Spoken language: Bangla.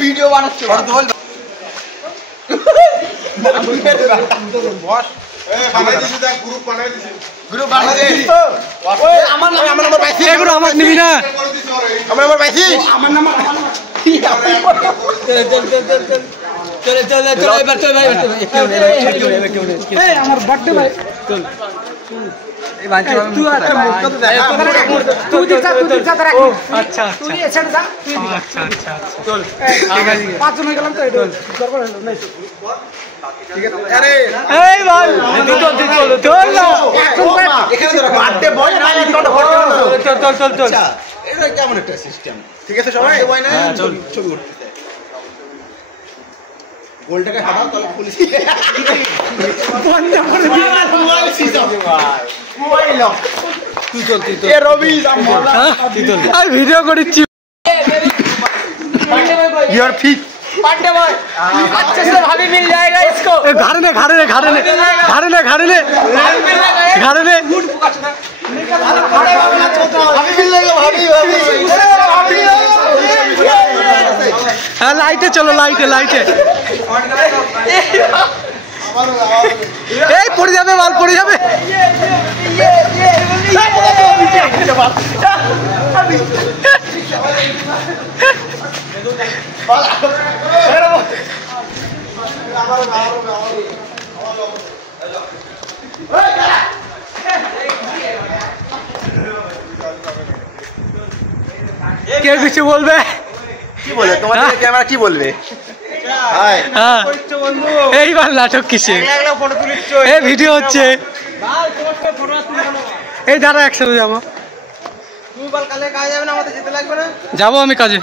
ভিডিও বানাচ্ছে আমার নিবি না আমার পাইছি আমার বার্থডে ভাই পাঁচজন হয়ে গেলাম তো কেমন একটা সিস্টেম ঠিক আছে সবাই ছবি করতে গোলটাকে হাঁটাও তাহলে পুলিশ ভিডিও করেছি भाभी मिल जाएगा इसको घाड़े ने लाइटे चलो लाइटे पड़ जाए माल पड़ जाए কে কিছু বলবে কি বলে তোমার ক্যামেরা কি বলবে এইবার নাটক কিসে এই ভিডিও হচ্ছে এই দাঁড়া একসাথে যাবো তুমি বল কালে কাজে যাবে না আমাদের যেতে লাগবে না যাবো আমি কাজে